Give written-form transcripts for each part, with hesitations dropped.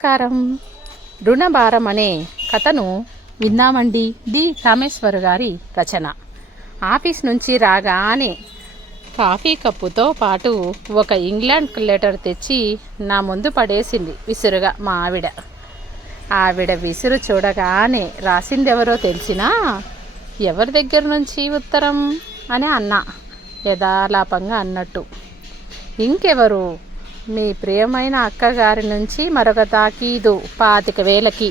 నమస్కారం. రుణభారం అనే కథను విన్నామండి. డి రామేశ్వర్ గారి రచన. ఆఫీస్ నుంచి రాగానే కాఫీ కప్పుతో పాటు ఒక ఇంగ్లాండ్ లెటర్ తెచ్చి నా ముందు పడేసింది విసురుగా మా ఆవిడ విసురు చూడగానే రాసిందెవరో తెలిసినా ఎవరి దగ్గర నుంచి ఉత్తరం అని అన్నా, యథాలాపంగా అన్నట్టు. ఇంకెవరు, మీ ప్రియమైన అక్కగారి నుంచి మరొక తాకీదు 25,000కి.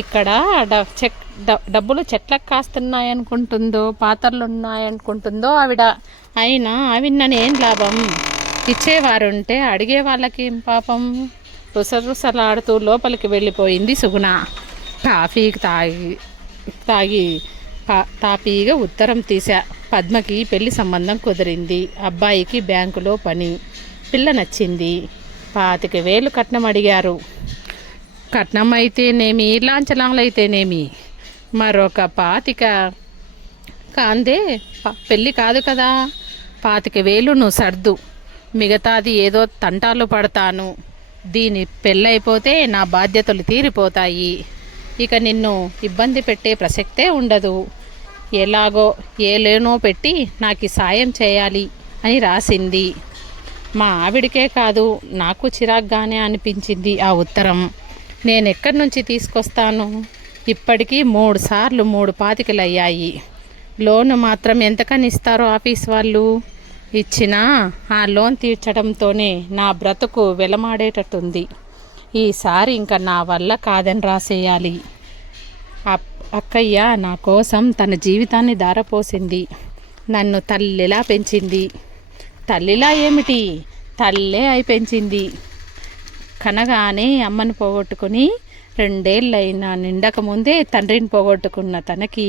ఇక్కడ డబ్బులు చెట్లకు కాస్తున్నాయనుకుంటుందో, పాత్రలున్నాయనుకుంటుందో ఆవిడ. అయినా విన్ననేం లాభం? ఇచ్చేవారుంటే అడిగే వాళ్ళకి ఏం పాపం? రుసరుసలాడుతూ లోపలికి వెళ్ళిపోయింది సుగుణ. కాఫీ తాగి తాపీగా ఉత్తరం తీసా. పద్మకి పెళ్లి సంబంధం కుదిరింది. అబ్బాయికి బ్యాంకులో పని. పిల్ల నచ్చింది. 25,000 కట్నం అడిగారు. కట్నం అయితేనేమి, లాంఛనాలు అయితేనేమి, మరొక 25 కాందే పెళ్ళి కాదు కదా. 25,000 నువ్వు సర్దు, మిగతాది ఏదో తంటాలు పడతాను. దీని పెళ్ళైపోతే నా బాధ్యతలు తీరిపోతాయి. ఇక నిన్ను ఇబ్బంది పెట్టే ప్రసక్తే ఉండదు. ఎలాగో ఏలేనో పెట్టి నాకు సాయం చేయాలి అని రాసింది. మా ఆవిడికే కాదు, నాకు చిరాగ్గానే అనిపించింది ఆ ఉత్తరం. నేనెక్కడి నుంచి తీసుకొస్తాను? ఇప్పటికీ 3 సార్లు 3 పాతికలు అయ్యాయి. లోను మాత్రం ఎంతకని ఇస్తారో ఆఫీస్ వాళ్ళు. ఇచ్చినా ఆ లోన్ తీర్చడంతోనే నా బ్రతుకు వెలమాడేటట్టుంది. ఈసారి ఇంకా నా వల్ల కాదని రాసేయాలి. అక్కయ్య నా కోసం తన జీవితాన్ని ధారపోసింది. నన్ను తల్లిలా పెంచింది. తల్లిలా ఏమిటి, తల్లే అయి పెంచింది. కనగానే అమ్మను పోగొట్టుకుని 2 ఏళ్ళైనా నిండకముందే తండ్రిని పోగొట్టుకున్న తనకి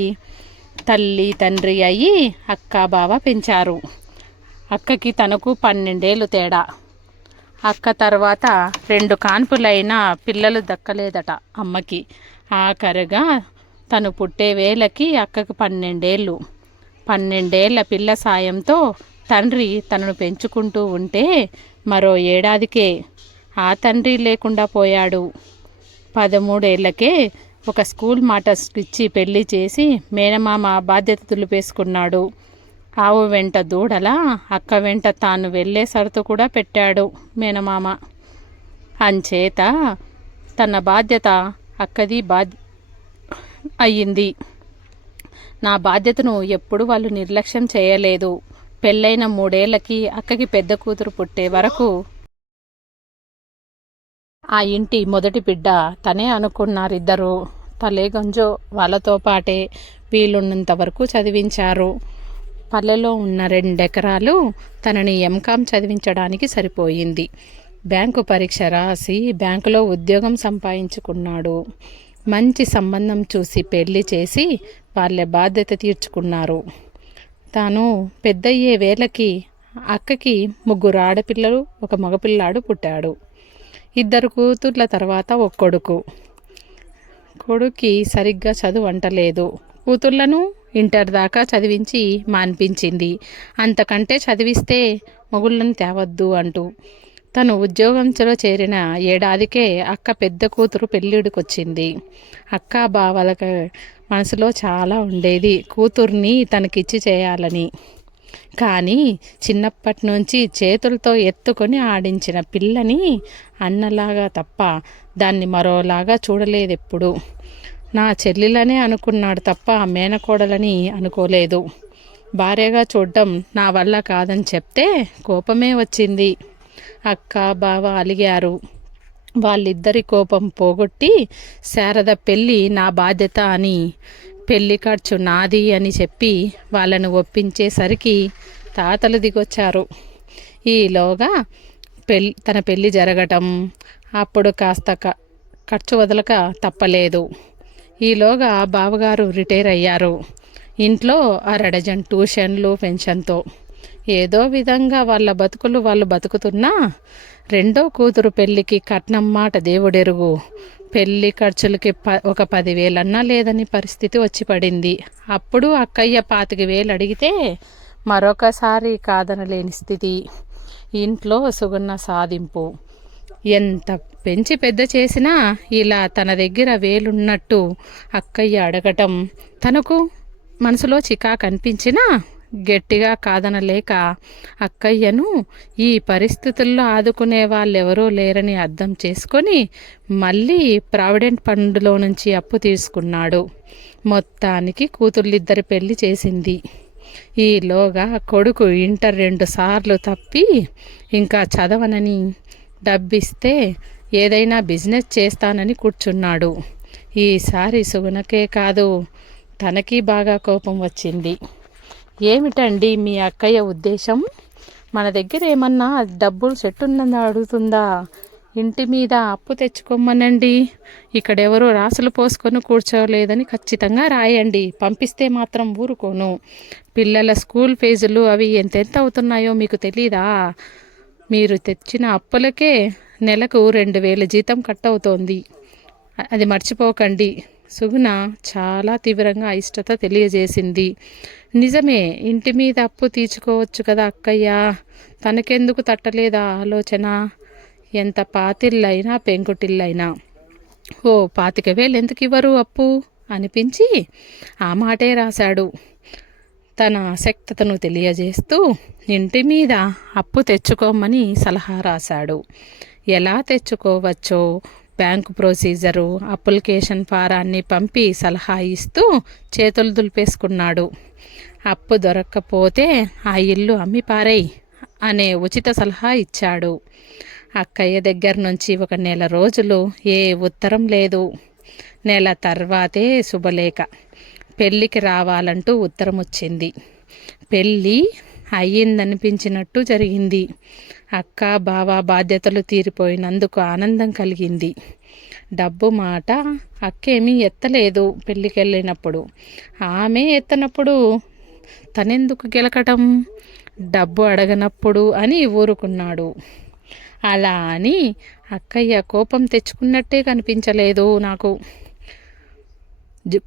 తల్లి తండ్రి అయ్యి అక్క బావ పెంచారు. అక్కకి తనకు 12 ఏళ్ళు తేడా. అక్క తర్వాత 2 కాన్పులైనా పిల్లలు దక్కలేదట అమ్మకి. ఆఖరుగా తను పుట్టే వేళకి అక్కకి 12 ఏళ్ళు. 12 ఏళ్ల పిల్ల సాయంతో తండ్రి తనను పెంచుకుంటూ ఉంటే మరో ఏడాదికే ఆ తండ్రి లేకుండా పోయాడు. 13 ఏళ్లకే ఒక స్కూల్ మాటర్స్ ఇచ్చి పెళ్లి చేసి మేనమామ బాధ్యత దులిపేసుకున్నాడు. ఆవు వెంట దూడలా అక్క వెంట తాను వెళ్ళే షరతు కూడా పెట్టాడు మేనమామ. అంచేత తన బాధ్యత అక్కది అయ్యింది. నా బాధ్యతను ఎప్పుడు వాళ్ళు నిర్లక్ష్యం చేయలేదు. పెళ్ళైన 3 ఏళ్లకి అక్కకి పెద్ద కూతురు పుట్టే వరకు ఆ ఇంటి మొదటి బిడ్డ తనే అనుకున్నారిద్దరూ. తలే గంజో వాళ్ళతో పాటే వీలున్నంత వరకు చదివించారు. పల్లెలో ఉన్న 2 ఎకరాలు తనని ఎంకాం చదివించడానికి సరిపోయింది. బ్యాంకు పరీక్ష రాసి బ్యాంకులో ఉద్యోగం సంపాదించుకున్నాడు. మంచి సంబంధం చూసి పెళ్లి చేసి వాళ్ళ బాధ్యత తీర్చుకున్నారు. తాను పెద్దయ్యే వేళకి అక్కకి 3 ఆడపిల్లలు, 1 మగపిల్లాడు పుట్టాడు. 2 కూతుర్ల తర్వాత 1 కొడుకు. కొడుక్కి సరిగ్గా చదువు అంటలేదు. కూతుర్లను ఇంటర్ దాకా చదివించి మాన్పించింది. అంతకంటే చదివిస్తే మొగుళ్ళని తేవద్దు అంటూ. తను ఉద్యోగంలో చేరిన ఏడాదికే అక్క పెద్ద కూతురు పెళ్ళిడికొచ్చింది. అక్క బావలకి మనసులో చాలా ఉండేది కూతుర్ని తనకిచ్చి చేయాలని. కానీ చిన్నప్పటి నుంచి చేతులతో ఎత్తుకొని ఆడించిన పిల్లని అన్నలాగా తప్ప దాన్ని మరోలాగా చూడలేదెప్పుడు. నా చెల్లెలనే అనుకున్నాడు తప్ప మేనకోడలని అనుకోలేదు. భార్యగా చూడడం నా వల్ల కాదని చెప్తే కోపమే వచ్చింది. అక్క బావ అలిగారు. వాళ్ళిద్దరి కోపం పోగొట్టి శారద పెళ్ళి నా బాధ్యత అని, పెళ్లి ఖర్చు నాది అని చెప్పి వాళ్ళను ఒప్పించేసరికి తాతలు దిగొచ్చారు. ఈలోగా తన పెళ్ళి జరగటం, అప్పుడు కాస్త ఖర్చు వదలక తప్పలేదు. ఈలోగా బావగారు రిటైర్ అయ్యారు. ఇంట్లో 1 డజన్ ట్యూషన్లు పెన్షన్తో ఏదో విధంగా వాళ్ళ బతుకులు వాళ్ళు బతుకుతున్నా 2వ కూతురు పెళ్ళికి కట్నం మాట దేవుడెరుగు. పెళ్ళి ఖర్చులకి ఒక 10,000 లేదని పరిస్థితి వచ్చి పడింది. అప్పుడు అక్కయ్య 25,000 అడిగితే మరొకసారి కాదనలేని స్థితి. ఇంట్లో సుగుణ సాధింపు. ఎంత పెంచి పెద్ద చేసినా ఇలా తన దగ్గర వేలున్నట్టు అక్కయ్య అడగటం తనకు మనసులో చికాకు అనిపించినా గట్టిగా కాదనలేక అక్కయ్యను ఈ పరిస్థితుల్లో ఆదుకునే వాళ్ళెవరూ లేరని అర్థం చేసుకొని మళ్ళీ ప్రావిడెంట్ ఫండ్లో నుంచి అప్పు తీసుకున్నాడు. మొత్తానికి కూతుళ్ళిద్దరి పెళ్లి చేసింది. ఈలోగా కొడుకు ఇంటర్ 2 సార్లు తప్పి ఇంకా చదవనని డబ్బిస్తే ఏదైనా బిజినెస్ చేస్తానని కూర్చున్నాడు. ఈసారి సుగుణకే కాదు తనకి బాగా కోపం వచ్చింది. ఏమిటండి మీ అక్కయ్య ఉద్దేశం? మన దగ్గర ఏమన్నా డబ్బులు సెట్టున్నది అడుగుతుందా? ఇంటి మీద అప్పు తెచ్చుకోమనండి. ఇక్కడెవరో రాసులు పోసుకొని కూర్చోలేదని ఖచ్చితంగా రాయండి. పంపిస్తే మాత్రం ఊరుకోను. పిల్లల స్కూల్ ఫీజులు అవి ఎంతెంత అవుతున్నాయో మీకు తెలీదా? మీరు తెచ్చిన అప్పులకే నెలకు 2,000 జీతం కట్ అవుతోంది. అది మర్చిపోకండి. సుగుణ చాలా తీవ్రంగా అయిష్టత తెలియజేసింది. నిజమే, ఇంటి మీద అప్పు తీర్చుకోవచ్చు కదా అక్కయ్య. తనకెందుకు తట్టలేదా ఆలోచన? ఎంత పాతిళ్ళైనా పెంకుటిల్లైనా 25,000 ఎందుకు ఇవ్వరు అప్పు అనిపించి ఆ మాటే రాశాడు. తన ఆసక్తతను తెలియజేస్తూ ఇంటి మీద అప్పు తెచ్చుకోమని సలహా రాశాడు. ఎలా తెచ్చుకోవచ్చో బ్యాంకు ప్రొసీజరు, అప్లికేషన్ ఫారాన్ని పంపి సలహా ఇస్తూ చేతులు దులిపేసుకున్నాడు. అప్పు దొరక్కపోతే ఆ ఇల్లు అమ్మి పారేయ్ అనే ఉచిత సలహా ఇచ్చాడు. అక్కయ్య దగ్గర నుంచి 1 నెల రోజులు ఏ ఉత్తరం లేదు. నెల తర్వాతే శుభలేఖ. పెళ్ళికి రావాలంటూ ఉత్తరం వచ్చింది. పెళ్ళి అయ్యిందనిపించినట్టు జరిగింది. అక్క బావ బాధ్యతలు తీరిపోయినందుకు ఆనందం కలిగింది. డబ్బు మాట అక్కేమీ ఎత్తలేదు. పెళ్ళికెళ్ళినప్పుడు ఆమె ఎత్తనప్పుడు తనెందుకు గెలకటం? డబ్బు అడగనప్పుడు అని ఊరుకున్నాడు. అలా అని అక్కయ్య కోపం తెచ్చుకున్నట్టే కనిపించలేదు నాకు.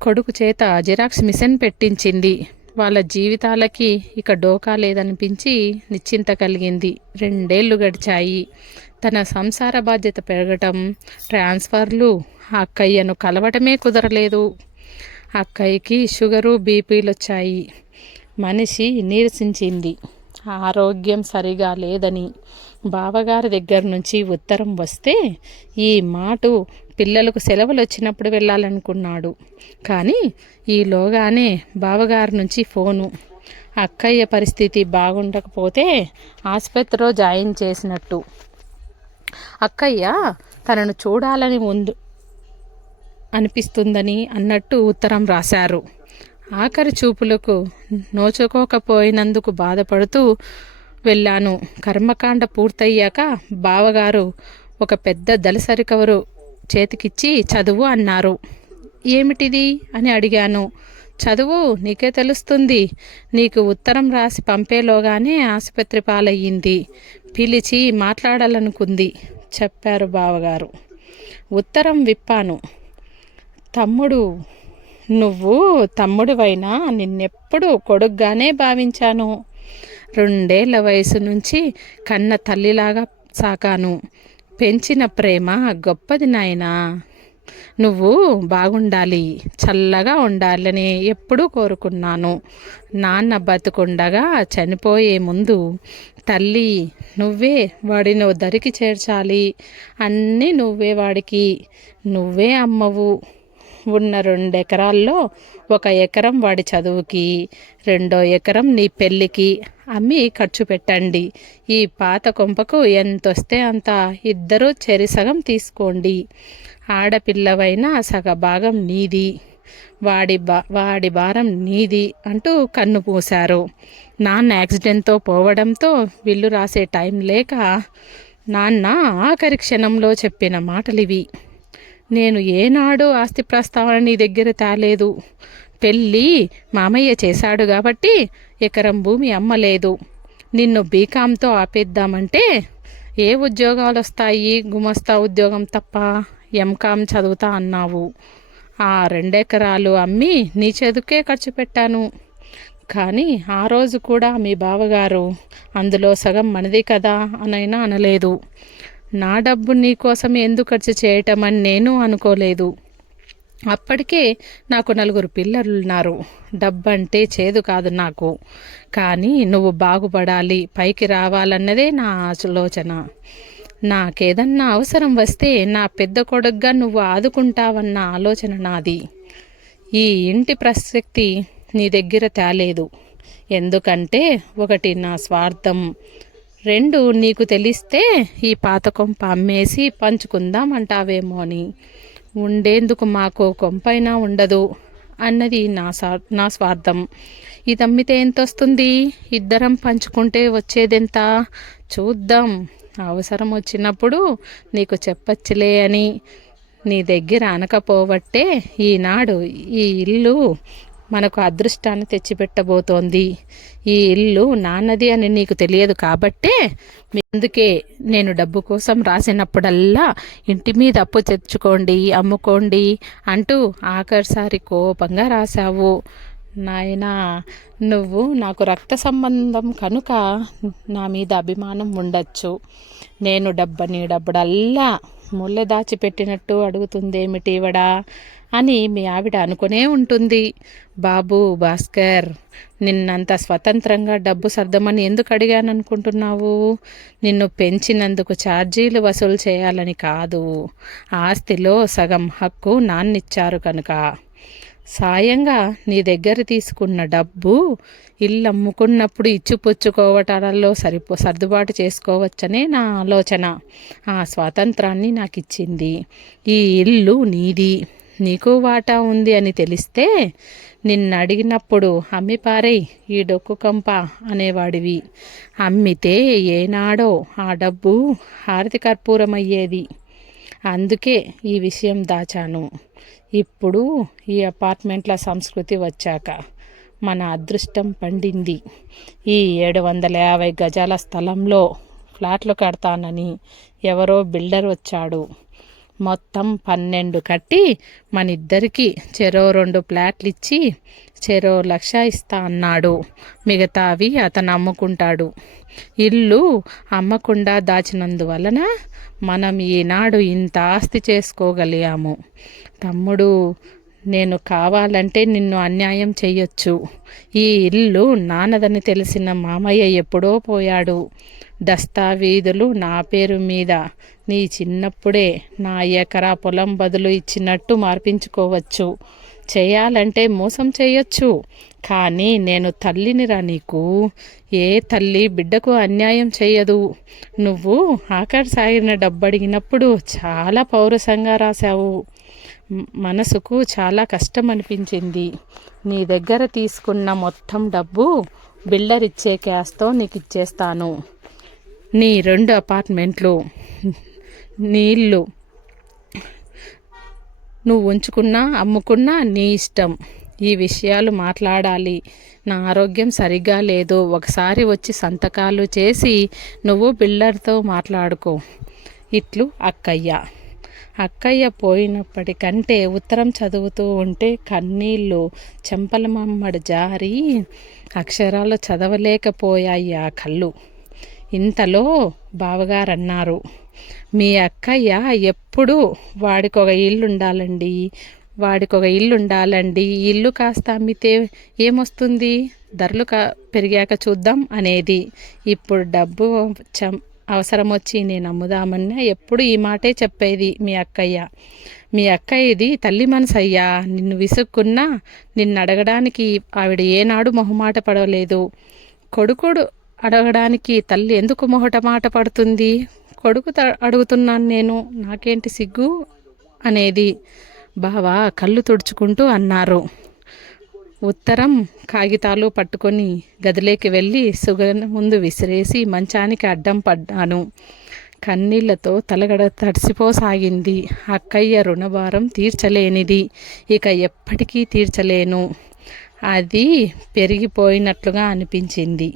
కొడుకు చేత జిరాక్స్ మిషన్ పెట్టించింది. వాళ్ళ జీవితాలకి ఇక డోకా లేదనిపించి నిశ్చింత కలిగింది. 2 ఏళ్ళు గడిచాయి. తన సంసార బాధ్యత పెరగటం, ట్రాన్స్ఫర్లు, అక్కయ్యను కలవటమే కుదరలేదు. అక్కయ్యకి షుగరు, బీపీలు వచ్చాయి. మనిషి నీరసించింది. ఆరోగ్యం సరిగా లేదని బావగారి దగ్గర నుంచి ఉత్తరం వస్తే ఈ మాట పిల్లలకు సెలవులు వచ్చినప్పుడు వెళ్ళాలనుకున్నాడు. కానీ ఈలోగానే బావగారి నుంచి ఫోను. అక్కయ్య పరిస్థితి బాగుండకపోతే ఆసుపత్రిలో జాయిన్ చేసినట్టు. అక్కయ్య తనను చూడాలని ముందు అనిపిస్తుందని అన్నట్టు ఉత్తరం రాశారు. ఆఖరి చూపులకు నోచుకోకపోయినందుకు బాధపడుతూ వెళ్ళాను. కర్మకాండ పూర్తయ్యాక బావగారు ఒక పెద్ద దళసరి కవరు చేతికిచ్చి చదువు అన్నారు. ఏమిటిది అని అడిగాను. చదువు, నీకే తెలుస్తుంది. నీకు ఉత్తరం రాసి పంపేలోగానే ఆసుపత్రి పాలయ్యింది. పిలిచి మాట్లాడాలనుకుంది చెప్పారు బావగారు. ఉత్తరం విప్పాను. తమ్ముడు, నువ్వు తమ్ముడివైనా నిన్నెప్పుడు కొడుగ్గానే భావించాను. 2 ఏళ్ల వయసు నుంచి కన్న తల్లిలాగా సాకాను. పెంచిన ప్రేమ గొప్పది నాయనా. నువ్వు బాగుండాలి, చల్లగా ఉండాలని ఎప్పుడూ కోరుకున్నాను. నాన్న బతుకుండగా చనిపోయే ముందు తల్లి నువ్వే వాడిని దరికి చేర్చాలి, అన్నీ నువ్వే వాడికి, నువ్వే అమ్మవు. ఉన్న 2 ఎకరాల్లో 1 ఎకరం వాడి చదువుకి, 2వ ఎకరం నీ పెళ్ళికి అమ్మి ఖర్చు పెట్టండి. ఈ పాత కొంపకు ఎంతొస్తే అంత ఇద్దరూ చెరిసగం తీసుకోండి. ఆడపిల్లవైనా సగభాగం నీది, వాడి భారం నీది అంటూ కన్ను పూశారు. నాన్న యాక్సిడెంట్తో పోవడంతో విల్లు రాసే టైం లేక నాన్న ఆఖరి క్షణంలో చెప్పిన మాటలివి. నేను ఏనాడు ఆస్తి ప్రస్తావన నీ దగ్గర తేలేదు. పెళ్ళి మామయ్య చేశాడు కాబట్టి ఎకరం భూమి అమ్మలేదు. నిన్ను బీకాంతో ఆపేద్దామంటే ఏ ఉద్యోగాలు వస్తాయి? గుమస్తా ఉద్యోగం తప్ప. ఎంకామ్ చదువుతా అన్నావు. ఆ 2 ఎకరాలు అమ్మి నీ చదువుకే ఖర్చు పెట్టాను. కానీ ఆ రోజు కూడా మీ బావగారు అందులో సగం మనది కదా అనైనా అనలేదు. నా డబ్బు నీ కోసం ఎందుకు ఖర్చు చేయటం అని నేను అనుకోలేదు. అప్పటికే నాకు 4 పిల్లలున్నారు. డబ్బంటే చేదు కాదు నాకు, కానీ నువ్వు బాగుపడాలి, పైకి రావాలన్నదే నా ఆలోచన. నాకేదన్నా అవసరం వస్తే నా పెద్ద కొడుగ్గా నువ్వు ఆదుకుంటావన్న ఆలోచన నాది. ఈ ఇంటి ప్రసక్తి నీ దగ్గర తేలేదు. ఎందుకంటే 1 నా స్వార్థం, 2 నీకు తెలిస్తే ఈ పాత కొంప అమ్మేసి పంచుకుందాం అంటావేమో అని. ఉండేందుకు మాకు కొంపైనా ఉండదు అన్నది నా స్వార్థం. ఇది అమ్మితే ఎంత వస్తుంది? ఇద్దరం పంచుకుంటే వచ్చేదెంత చూద్దాం. అవసరం వచ్చినప్పుడు నీకు చెప్పచ్చులే అని నీ దగ్గర అనకపోవట్టే ఈనాడు ఈ ఇల్లు మనకు అదృష్టాన్ని తెచ్చిపెట్టబోతోంది. ఈ ఇల్లు నాన్నది అని నీకు తెలియదు కాబట్టే, అందుకే నేను డబ్బు కోసం రాసినప్పుడల్లా ఇంటి మీద అప్పు తెచ్చుకోండి, అమ్ముకోండి అంటూ ఆఖరిసారి కోపంగా రాశావు. నాయనా, నువ్వు నాకు రక్త సంబంధం కనుక నా మీద అభిమానం ఉండొచ్చు. నేను డబ్బడల్లా ముళ్ళ దాచిపెట్టినట్టు అడుగుతుందేమిటి ఇవడా అని మీ ఆవిడ అనుకునే ఉంటుంది. బాబు భాస్కర్, నిన్నంత స్వతంత్రంగా డబ్బు సర్దమని ఎందుకు అడిగాననుకుంటున్నావు? నిన్ను పెంచినందుకు ఛార్జీలు వసూలు చేయాలని కాదు. ఆస్తిలో సగం హక్కు నాన్నిచ్చారు కనుక. సాయంగా నీ దగ్గర తీసుకున్న డబ్బు ఇల్లు అమ్ముకున్నప్పుడు ఇచ్చిపుచ్చుకోవటాలలో సర్దుబాటు చేసుకోవచ్చనే నా ఆలోచన. ఆ స్వాతంత్రాన్ని నాకు ఇచ్చింది. ఈ ఇల్లు నీది, నీకు వాటా ఉంది అని తెలిస్తే నిన్ను అడిగినప్పుడు అమ్మిపారై ఈ డొక్కు కంప అనేవాడివి. అమ్మితే ఏనాడో ఆ డబ్బు హారతి కర్పూరమయ్యేది. అందుకే ఈ విషయం దాచాను. ఇప్పుడు ఈ అపార్ట్మెంట్ల సంస్కృతి వచ్చాక మన అదృష్టం పండింది. ఈ 750 గజాల స్థలంలో ఫ్లాట్లు కడతానని ఎవరో బిల్డర్ వచ్చాడు. మొత్తం 12 కట్టి మనిద్దరికి చెరో 2 ఫ్లాట్లు ఇచ్చి చెరో 1,00,000 ఇస్తా అన్నాడు. మిగతావి అతను అమ్ముకుంటాడు. ఇల్లు అమ్మకుండా దాచినందువలన మనం ఈనాడు ఇంత ఆస్తి చేసుకోగలిగాము. తమ్ముడు, నేను కావాలంటే నిన్ను అన్యాయం చెయ్యొచ్చు. ఈ ఇల్లు నాన్నదని తెలిసిన మామయ్య ఎప్పుడో పోయాడు. దస్తావీదులు నా పేరు మీద నీ చిన్నప్పుడే నా ఎకరా పొలం బదులు ఇచ్చినట్టు మార్పించుకోవచ్చు. చేయాలంటే మోసం చేయొచ్చు. కానీ నేను తల్లినిరా నీకు. ఏ తల్లి బిడ్డకు అన్యాయం చెయ్యదు. నువ్వు ఆఖరి సాగిన డబ్బు అడిగినప్పుడు చాలా పౌరుషంగా రాశావు. మనసుకు చాలా కష్టం అనిపించింది. నీ దగ్గర తీసుకున్న మొత్తం డబ్బు బిల్డర్ ఇచ్చే క్యాష్తో నీకు ఇచ్చేస్తాను. నీ 2 అపార్ట్మెంట్లు, నీ ఇల్లు నువ్వు ఉంచుకున్నా అమ్ముకున్నా నీ ఇష్టం. ఈ విషయాలు మాట్లాడాలి. నా ఆరోగ్యం సరిగ్గా లేదు. ఒకసారి వచ్చి సంతకాలు చేసి నువ్వు బిల్డర్తో మాట్లాడుకో. ఇట్లు అక్కయ్య పోయినప్పటికంటే ఉత్తరం చదువుతూ ఉంటే కన్నీళ్ళు చెంపలమమ్మడి జారి అక్షరాలు చదవలేకపోయాయి ఆ కళ్ళు. ఇంతలో బావగారన్నారు, మీ అక్కయ్య ఎప్పుడు వాడికొక ఇల్లు ఉండాలండి, ఇల్లు కాస్త అమ్మితే ఏమొస్తుంది, ధరలు పెరిగాక చూద్దాం అనేది. ఇప్పుడు డబ్బు అవసరం వచ్చి నేను అమ్ముదామన్నా ఎప్పుడు ఈ మాటే చెప్పేది మీ అక్కయ్యది తల్లి మనసయ్యా. నిన్ను విసుక్కున్నా నిన్ను అడగడానికి ఆవిడ ఏనాడు మొహమాట పడలేదు. కొడుకుడు అడగడానికి తల్లి ఎందుకు మొహటమాట పడుతుంది? కొడుకు అడుగుతున్నాను నేను, నాకేంటి సిగ్గు అనేది బావా కళ్ళు తుడుచుకుంటూ అన్నారు. ఉత్తరం కాగితాలు పట్టుకొని గదిలోకి వెళ్ళి సుగన ముందు విసిరేసి మంచానికి అడ్డం పడ్డాను. కన్నీళ్లతో తలగడ తడిసిపోసాగింది. అక్కయ్య రుణభారం తీర్చలేనిది, ఇక ఎప్పటికీ తీర్చలేను. అది పెరిగిపోయినట్లుగా అనిపించింది.